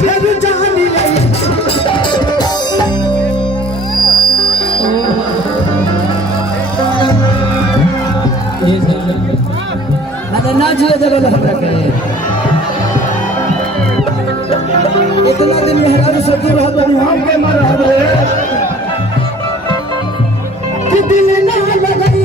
फिर जान लई ना जिए देवल हमरा के इतना दिन मेहरारू से दूर रहत हम के मर रहबे कि दिल ना लगई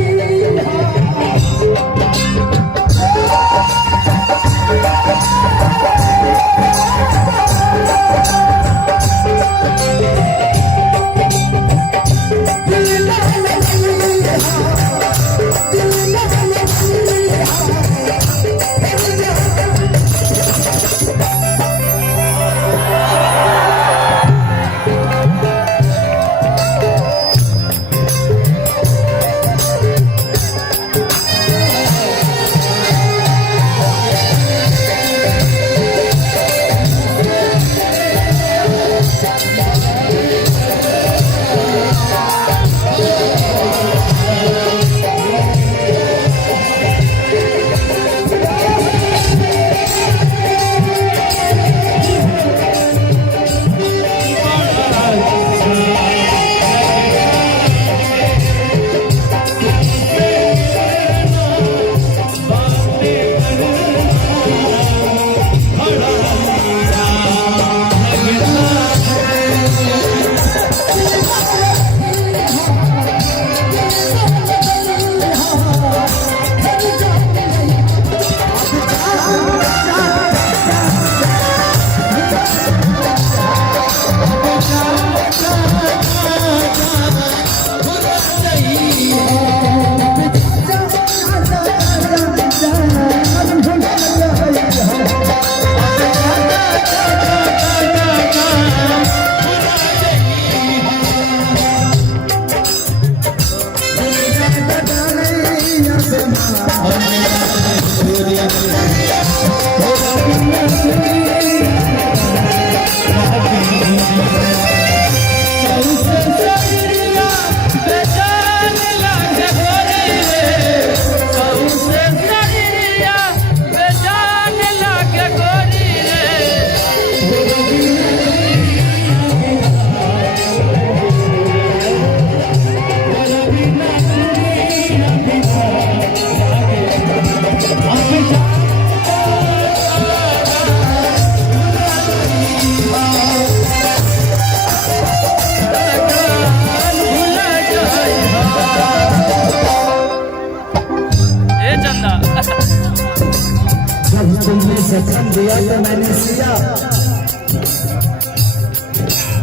सत्संग दिया तो मैंने सिया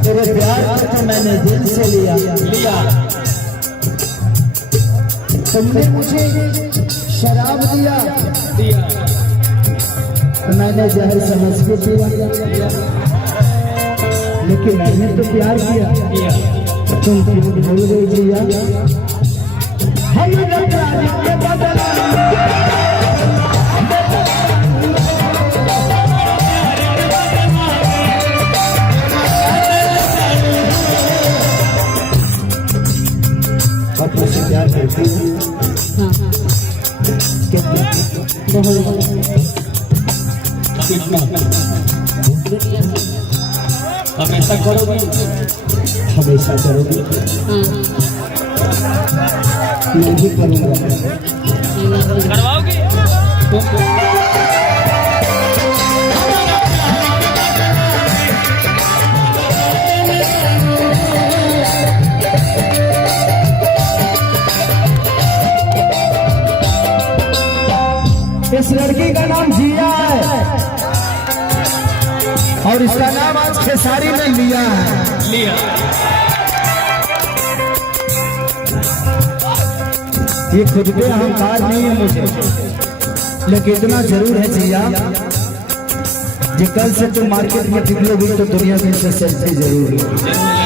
तेरे प्यार को तो मैंने दिल से लिया तुमने मुझे शराब दिया तो मैंने जहर समझ के पिया लेकिन मैंने तो प्यार किया तुम भूल गई जिया हमने प्यार के बदला मुझे प्यार करती है कितना हमेशा करोगी हमेशा करोगी मैं भी करूँगा करवाओगी इस लड़की का नाम जिया है और इसका नाम आज खेसारी ने लिया है ये खुद पे अहंकार नहीं है मुझे लेकिन इतना जरूर है जिया कि कल से तुम मार्केट में निकलोगी तो दुनिया में से सेल्फी जरूर है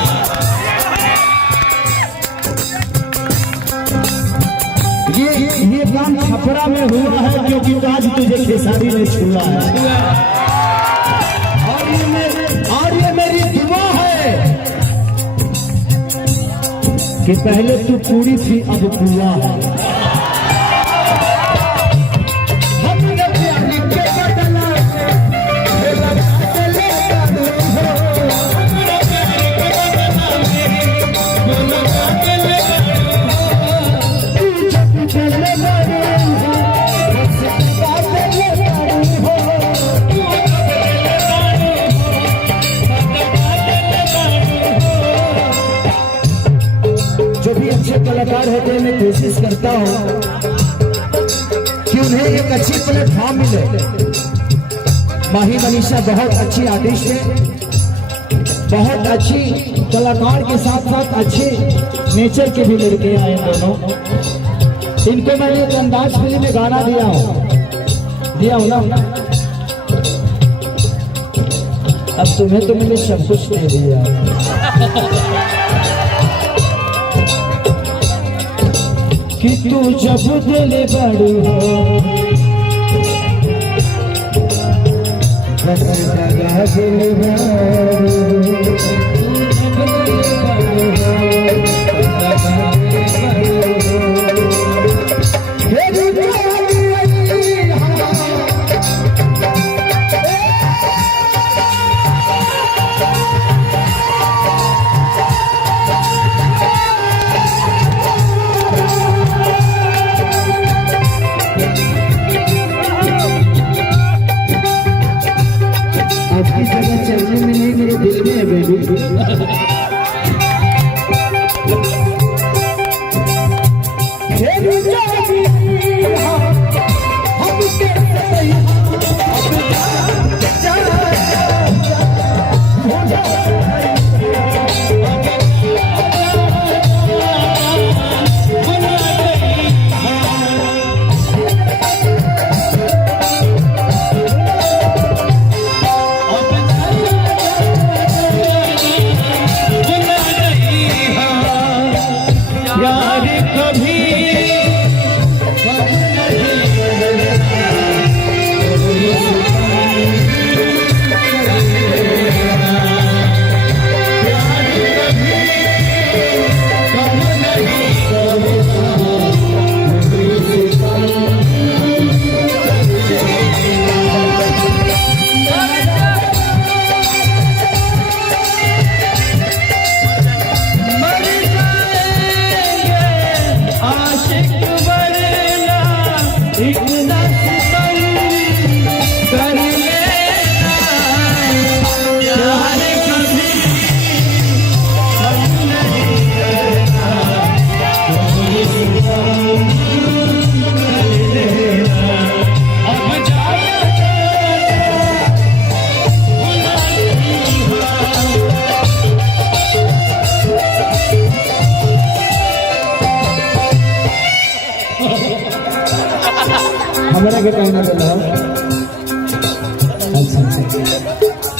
ये काम छपरा में हुआ है क्योंकि आज तुझे खेसारी ने छुआ है और ये मेरी दुआ है कि पहले तू पूरी थी अब पुआ है हमने प्यार के बदला बेटे मैं कोशिश करता हूँ कि उन्हें एक अच्छी प्लेटफॉर्म मिले। माही मनीषा बहुत अच्छी आर्टिस्ट है, बहुत अच्छी कलाकार के साथ साथ अच्छे नेचर के भी लड़के आए दोनों। इनको मैंने एक अंदाज फिल्म में गाना दिया हूँ ना। अब तुम्हें तो मैंने सब कुछ दे दिया। कि तू जब दिल बड़ी हो बस जगह दिल बड़ी आपकी जगह चलने में नहीं, मेरे दिल में है बेबी। हमारा क्या कहना चल रहा है? अच्छा,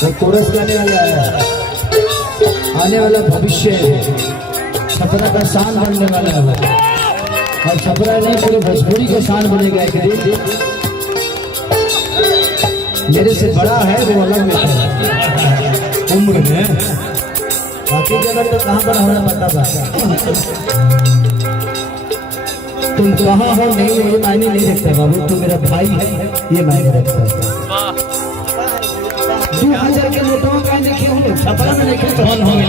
वो कोरस गाने वाला है, आने वाला भविष्य छपरा का शान बनने वाला है। और छपरा नहीं, पूरे भोजपुरी का शान बनेगा एक दिन। मेरे से बड़ा है वो अलग है उम्र में, बाकी जगह तो कहाँ पर होना पता था। तुम कहाँ हो नहीं ये मायने नहीं रखता बाबू, तू मेरा भाई है ये मायने रखता है। 2000 के नोटों का देखे हम लोग छपरा में देखे तो कौन होंगे।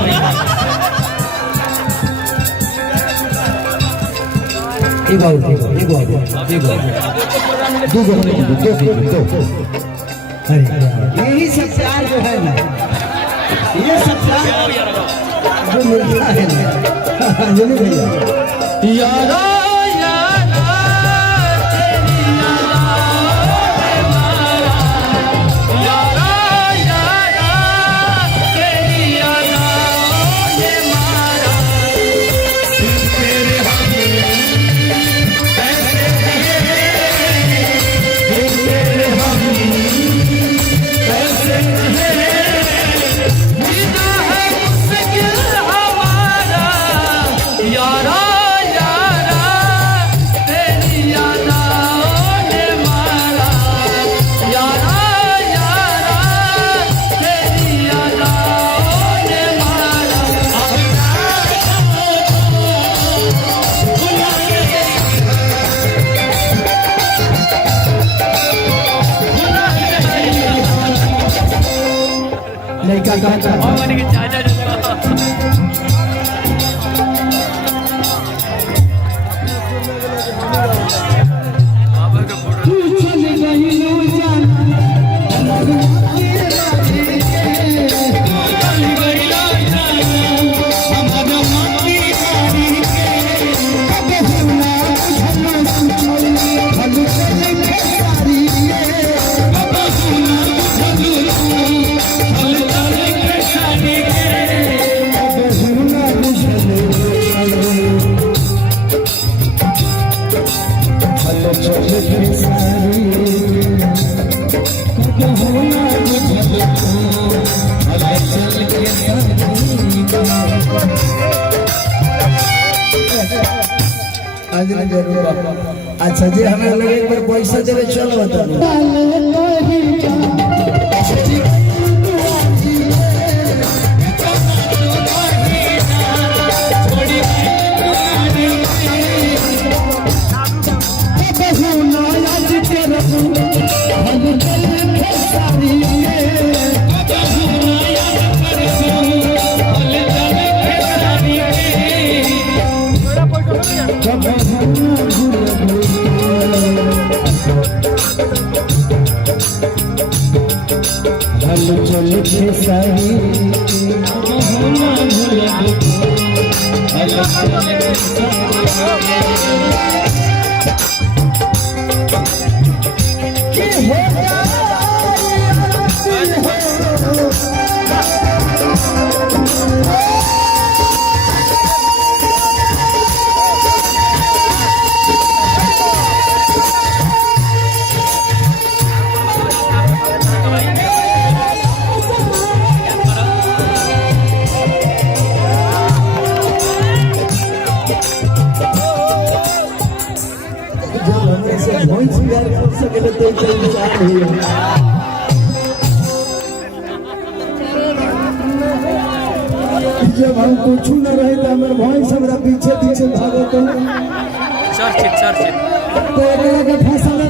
यही सब प्यार जो है ना, ये सब प्यार जो मिलता है ना भैया यारा। अच्छा जी हमें लोग एक बार पैसा देवे चलो बता चल सारी जब हम कुछ न रहे तो हमारे भैंस हमरा पीछे पीछे भागो तो चर्चित तो फंसा